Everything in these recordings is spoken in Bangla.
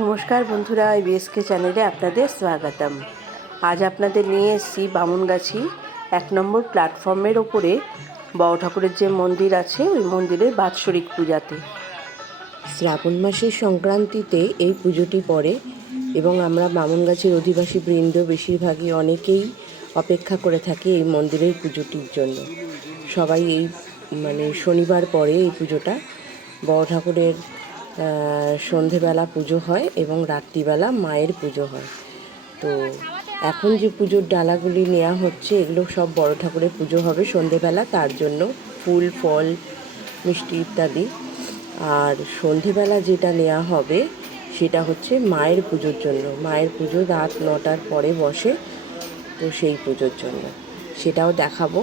নমস্কার বন্ধুরা, IBSK চ্যানেলে আপনাদের স্বাগতম। আজ আপনাদের নিয়ে এসেছি বামুনগাছি 1 নম্বর প্ল্যাটফর্মের ওপরে বড় ঠাকুরের যে মন্দির আছে ওই মন্দিরের বাৎসরিক পূজাতে। শ্রাবণ মাসের সংক্রান্তিতে এই পুজোটি পড়ে এবং আমরা বামুনগাছির অধিবাসী বৃন্দ বেশিরভাগই অনেকেই অপেক্ষা করে থাকি এই মন্দিরের পুজোটির জন্য। সবাই এই শনিবার পরে এই পুজোটা বড় ঠাকুরের সন্ধেবেলা পুজো হয় এবং রাত্রিবেলা মায়ের পুজো হয়। তো এখন যে পুজোর ডালাগুলি নেওয়া হচ্ছে এগুলো সব বড় ঠাকুরের পুজো হবে সন্ধেবেলা, তার জন্য ফুল ফল মিষ্টি ইত্যাদি। আর সন্ধেবেলা যেটা নেওয়া হবে সেটা হচ্ছে মায়ের পুজোর জন্য। মায়ের পুজো রাত 9টার পরে বসে, তো সেই পুজোর জন্য সেটাও দেখাবো।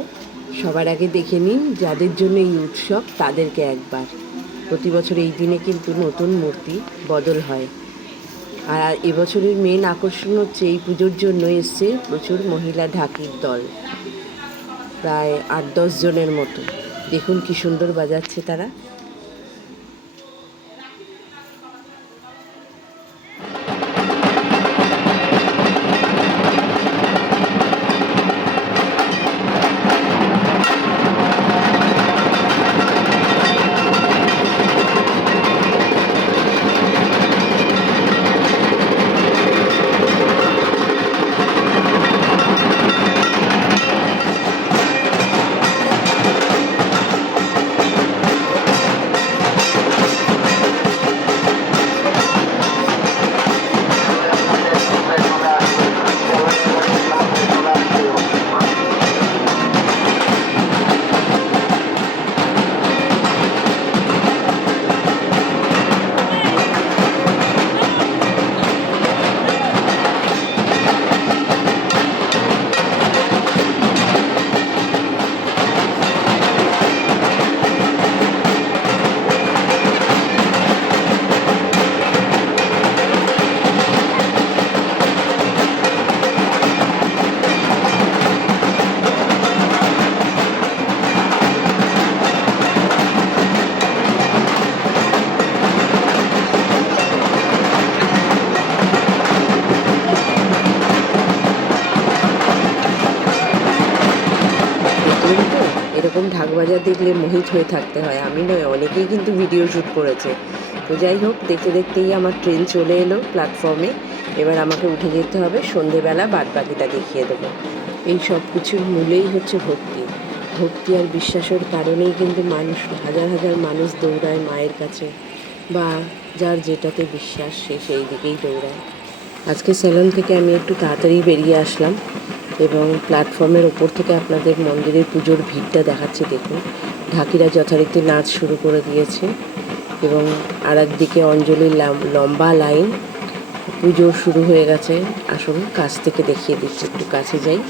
সবার আগে দেখে নিন যাদের জন্য এই উৎসব তাদেরকে একবার। প্রতি বছর এই দিনে কিন্তু নতুন মূর্তি বদল হয়। আর এবছরের মেন আকর্ষণ হচ্ছে এই পুজোর জন্য এসছে প্রচুর মহিলা ঢাকির দল, প্রায় 8-10 জনের মতো। দেখুন কি সুন্দর বাজাচ্ছে তারা। এরকম ঢাক বাজার দেখলে মোহিত হয়ে থাকতে হয়, আমি নয়, অনেকেই কিন্তু ভিডিও শ্যুট করেছে। তো যাই হোক, দেখতে দেখতেই আমার ট্রেন চলে এলো প্ল্যাটফর্মে। এবার আমাকে উঠে যেতে হবে, সন্ধেবেলা বাদ বাকিটা দেখিয়ে দেবো। এই সব কিছুর মূলেই হচ্ছে ভক্তি। ভক্তি আর বিশ্বাসের কারণেই কিন্তু মানুষ, হাজার হাজার মানুষ দৌড়ায় মায়ের কাছে, বা যার যেটাতে বিশ্বাস সে সেই দিকেই দৌড়ায়। আজকে স্যালন থেকে আমি একটু তাড়াতাড়ি বেরিয়ে আসলাম এবং প্ল্যাটফর্মের ওপর থেকে আপনাদের মন্দিরের পুজোর ভিড়টা দেখাচ্ছি। দেখুন, ঢাকিরা যথারীতি নাচ শুরু করে দিয়েছে এবং আর একদিকে অঞ্জলির লম্বা লাইন। পুজো শুরু হয়ে গেছে। আসুন কাছ থেকে দেখিয়ে দিচ্ছি, একটু কাছে যাই।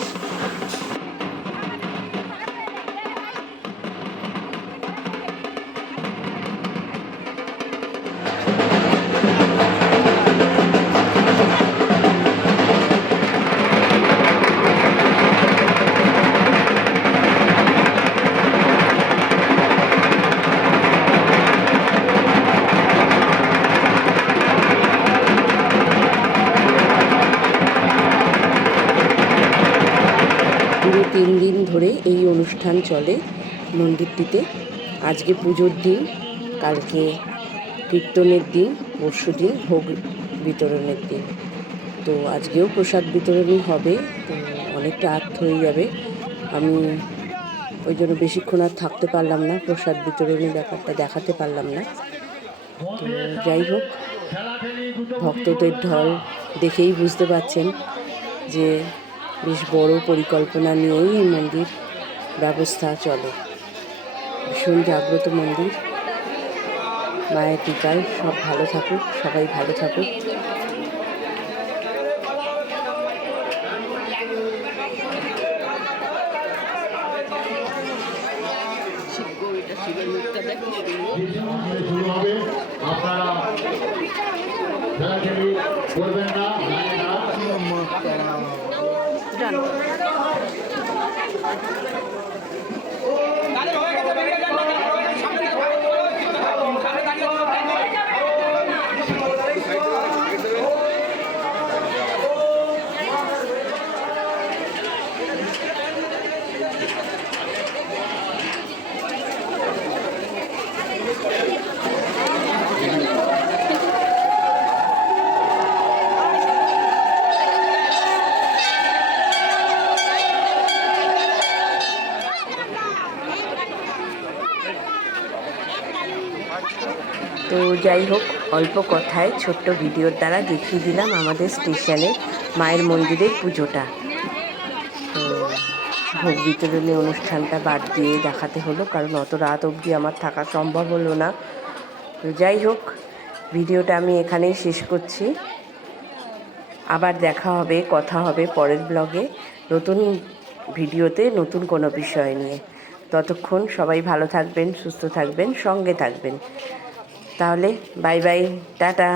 পুরো 3 দিন ধরে এই অনুষ্ঠান চলে মন্দিরটিতে। আজকে পুজোর দিন, কালকে কীর্তনের দিন, পরশু দিন ভোগ বিতরণের দিন। তো আজকেও প্রসাদ বিতরণী হবে, তো অনেকটা রাত হয়ে যাবে। আমি ওই জন্য বেশিক্ষণ আর থাকতে পারলাম না, প্রসাদ বিতরণীর ব্যাপারটা দেখাতে পারলাম না। তো যাই হোক, ভক্তদের ঢল দেখেই বুঝতে পারছেন যে বেশ বড় পরিকল্পনা নিয়েই এই মন্দির ব্যবস্থা চলে। ভীষণ জাগ্রত মন্দির। মায়ের টিকায় সব ভালো থাকুক, সবাই ভালো থাকুক। যাই হোক, অল্প কথায় ছোট্ট ভিডিওর দ্বারা দেখিয়ে দিলাম আমাদের স্টেশনের মায়ের মন্দিরের পুজোটা। তো ভোগ বিতরণী অনুষ্ঠানটা বাদ দিয়ে দেখাতে হলো, কারণ অত রাত অবধি আমার থাকা সম্ভব হলো না। তো যাই হোক, ভিডিওটা আমি এখানেই শেষ করছি। আবার দেখা হবে, কথা হবে পরের ব্লগে, নতুন ভিডিওতে, নতুন কোনো বিষয় নিয়ে। ততক্ষণ সবাই ভালো থাকবেন, সুস্থ থাকবেন, সঙ্গে থাকবেন। তাহলে বাই বাই, টাটা।